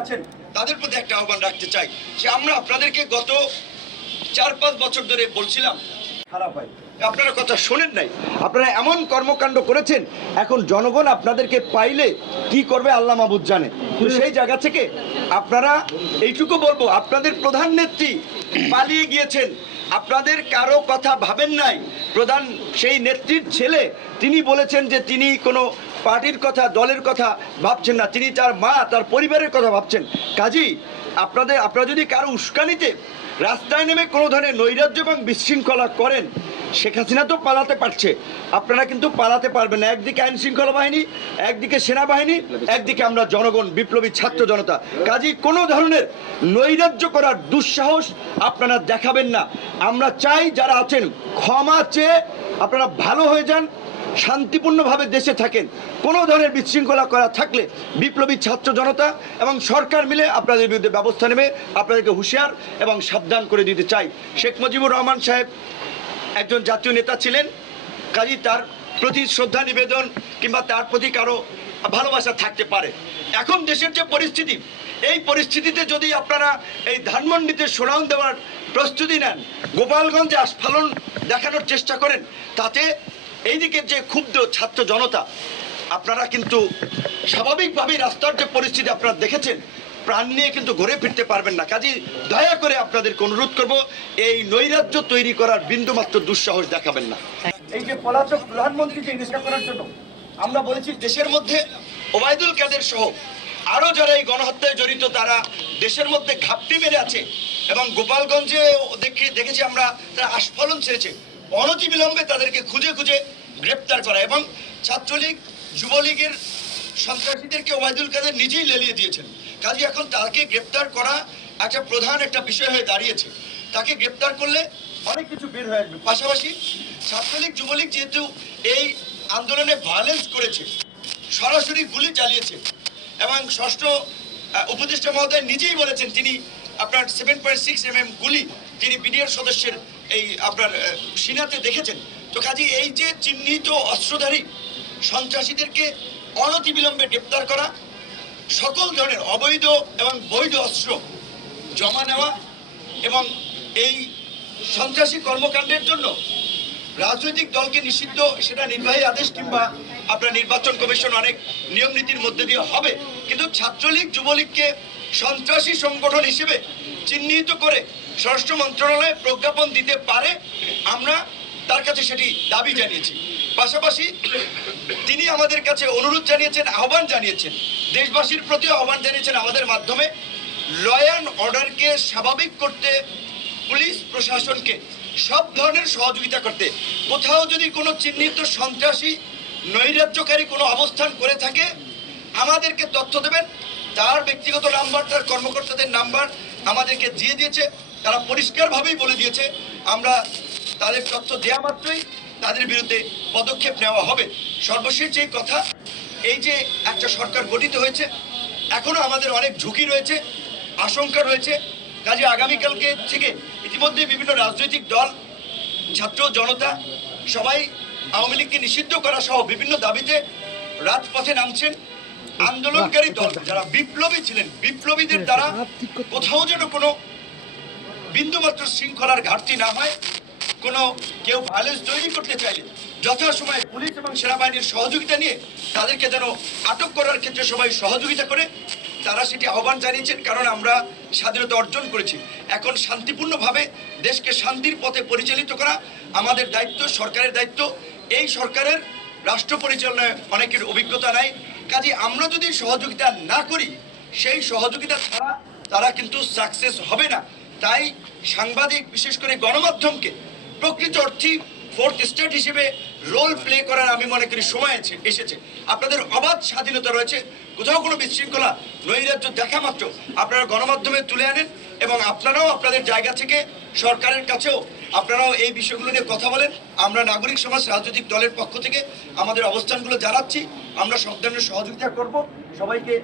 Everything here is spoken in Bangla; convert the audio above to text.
আছেন তাদের প্রতি একটা আহ্বান রাখতে চাই যে আমরা আপনাদেরকে গত চার পাঁচ বছর ধরে বলছিলাম খারাপ হয় আপনারা কথা শোনেন নাই আপনারা এমন কর্মকাণ্ড করেছেন এখন জনগণ আপনাদেরকে পাইলে কি করবে আল্লাহ মাহবুদ জানে সেই জায়গা থেকে আপনারা এইটুকু বলবো আপনাদের প্রধান নেত্রী পালিয়ে গিয়েছেন আপনাদের কারো কথা ভাবেন নাই প্রধান সেই নেত্রীর ছেলে তিনি বলেছেন যে তিনি কোনো পার্টির কথা দলের কথা ভাবছেন না তিনি তার মা তার পরিবারের কথা ভাবছেন কাজী আপনাদের আপনারা যদি কারো উস্কানিতে রাস্তায় নেমে কোনো ধরনের নৈরাজ্য এবং বিশৃঙ্খলা করেন শেখ হাসিনা তো পালাতে পারছে আপনারা কিন্তু পালাতে পারবেন না একদিকে আইন শৃঙ্খলা বাহিনী একদিকে সেনাবাহিনী একদিকে আমরা জনগণ বিপ্লবী ছাত্র জনতা কাজী কোনো ধরনের নৈরাজ্য করার দুঃসাহস আপনারা দেখাবেন না আমরা চাই যারা আছেন ক্ষমা চেয়ে আপনারা ভালো হয়ে যান শান্তিপূর্ণভাবে দেশে থাকেন কোনো ধরনের বিশৃঙ্খলা করা থাকলে বিপ্লবী ছাত্র জনতা এবং সরকার মিলে আপনাদের বিরুদ্ধে ব্যবস্থা নেবে আপনাদেরকে হুঁশিয়ার এবং সাবধান করে দিতে চাই শেখ মুজিবুর রহমান সাহেব একজন জাতীয় নেতা ছিলেন কাজী তার প্রতি শ্রদ্ধা নিবেদন কিংবা তার প্রতি কারো ভালোবাসা থাকতে পারে এখন দেশের যে পরিস্থিতি এই পরিস্থিতিতে যদি আপনারা এই ধানমন্ডিতে শোনাউন দেওয়ার প্রস্তুতি নেন গোপালগঞ্জে আস্ফালন দেখানোর চেষ্টা করেন তাতে এইদিকে যে ক্ষুব্ধ ছাত্র জনতা আপনারা কিন্তু স্বাভাবিকভাবেই রাস্তার যে পরিস্থিতি আপনারা দেখেছেন প্রাণ নিয়ে কিন্তু ঘুরে ফিরতে পারবেন না কাজেই দয়া করে আপনাদেরকে অনুরোধ করব এই নৈরাজ্য তৈরি করার বিন্দুমাত্র দুঃসাহস দেখাবেন না এই যে পলাতক প্রধানমন্ত্রীকে গ্রেফতার করার জন্য আমরা বলেছি দেশের মধ্যে ওবায়দুল কাদের সহ আরও যারা এই গণহত্যায় জড়িত তারা দেশের মধ্যে ঘাপটি মেরে আছে এবং গোপালগঞ্জে দেখে দেখেছি আমরা তারা আস্ফলন ছেড়েছে অনতি বিলম্বে তাদেরকে খুঁজে খুঁজে গ্রেপ্তার করা এবং ছাত্রলীগ যুবলীগের সন্ত্রাসীদেরকে ওবায়দুল কাদের নিজেই লেলিয়ে দিয়েছেন কাজে এখন তাকে গ্রেপ্তার করা একটা প্রধান একটা বিষয় হয়ে দাঁড়িয়েছে তাকে গ্রেপ্তার করলে অনেক কিছু বের হয়ে আসবে পাশাপাশি ছাত্রলীগ যুবলীগ যেহেতু এই আন্দোলনে ভায়োলেন্স করেছে সরাসরি গুলি চালিয়েছে এবং ষষ্ঠ উপদেষ্টা মহোদয় নিজেই বলেছেন তিনি আপনার seven point six M M গুলি তিনি বিডিআর সদস্যের এই আপনার সিনাতে দেখেছেন তো কাজী এই যে চিহ্নিত অস্ত্রধারী সন্ত্রাসীদেরকে অনতিবিলম্বে গ্রেপ্তার করা সকল ধরনের অবৈধ এবং বৈধ অস্ত্র জমা নেওয়া এবং এই সন্ত্রাসী কর্মকাণ্ডের জন্য রাজনৈতিক দলকে নিষিদ্ধ সেটা নির্বাহী আদেশ কিংবা আপনার নির্বাচন কমিশন অনেক নিয়ম নীতির মধ্যে দিয়ে হবে কিন্তু ছাত্রলীগ যুবলীগকে সন্ত্রাসী সংগঠন হিসেবে চিহ্নিত করে স্বরাষ্ট্র মন্ত্রণালয়ে প্রজ্ঞাপন দিতে পারে আমরা তার কাছে সেটি দাবি জানিয়েছি পাশাপাশি তিনি আমাদের কাছে অনুরোধ জানিয়েছেন আহ্বান জানিয়েছেন দেশবাসীর প্রতি আহ্বান জানিয়েছেন আমাদের মাধ্যমে ল অর্ডারকে স্বাভাবিক করতে পুলিশ প্রশাসনকে সব ধরনের সহযোগিতা করতে কোথাও যদি কোনো চিহ্নিত সন্ত্রাসী নৈরাজ্যকারী কোনো অবস্থান করে থাকে আমাদেরকে তথ্য দেবেন তার ব্যক্তিগত নাম্বার তার কর্মকর্তাদের নাম্বার আমাদেরকে দিয়ে দিয়েছে তারা পরিষ্কারভাবেই বলে দিয়েছে আমরা তাদের তথ্য দেওয়া মাত্রই তাদের বিরুদ্ধে পদক্ষেপ নেওয়া হবে সর্বশেষ যে কথা এই যে একটা সরকার গঠিত হয়েছে এখনও আমাদের অনেক ঝুঁকি রয়েছে আশঙ্কা রয়েছে কাজে আগামীকালকে থেকে ইতিমধ্যে বিভিন্ন রাজনৈতিক দল ছাত্র জনতা সবাই আওয়ামী লীগকে নিষিদ্ধ করা সহ বিভিন্ন দাবিতে রাজপথে নামছেন আন্দোলনকারী দল যারা বিপ্লবী ছিলেন বিপ্লবীদের দ্বারা কোথাও যেন কোনো বিন্দুমাত্র শৃঙ্খলার ঘাটতি না হয় কোনো কেউ ভায়োলেন্স তৈরি করতে চাইলে যথাসময়ে পুলিশ এবং সেনাবাহিনীর সহযোগিতা নিয়ে তাদেরকে যেন আটক করার ক্ষেত্রে সবাই সহযোগিতা করে তারা সেটি আহ্বান জানিয়েছেন কারণ আমরা স্বাধীনতা অর্জন করেছি এখন শান্তিপূর্ণভাবে দেশকে শান্তির পথে পরিচালিত করা আমাদের দায়িত্ব সরকারের দায়িত্ব এই সরকারের রাষ্ট্র পরিচালনায় অনেকের অভিজ্ঞতা নাই কাজে আমরা যদি সহযোগিতা না করি সেই সহযোগিতা ছাড়া তারা কিন্তু সাকসেস হবে না তাই সাংবাদিক বিশেষ করে গণমাধ্যমকে প্রকৃত অর্থে ফোর্থ স্টেট হিসেবে রোল প্লে করার আমি মনে করি সময় আছে এসেছে আপনাদের অবাধ স্বাধীনতা রয়েছে কোথাও কোনো বিশৃঙ্খলা নৈরাজ্য দেখা মাত্র আপনারা গণমাধ্যমে তুলে আনেন এবং আপনারাও আপনাদের জায়গা থেকে সরকারের কাছেও আপনারাও এই বিষয়গুলো নিয়ে কথা বলেন আমরা নাগরিক সমাজ রাজনৈতিক দলের পক্ষ থেকে আমাদের অবস্থানগুলো জানাচ্ছি আমরা সব ধরনের সহযোগিতা করব সবাইকে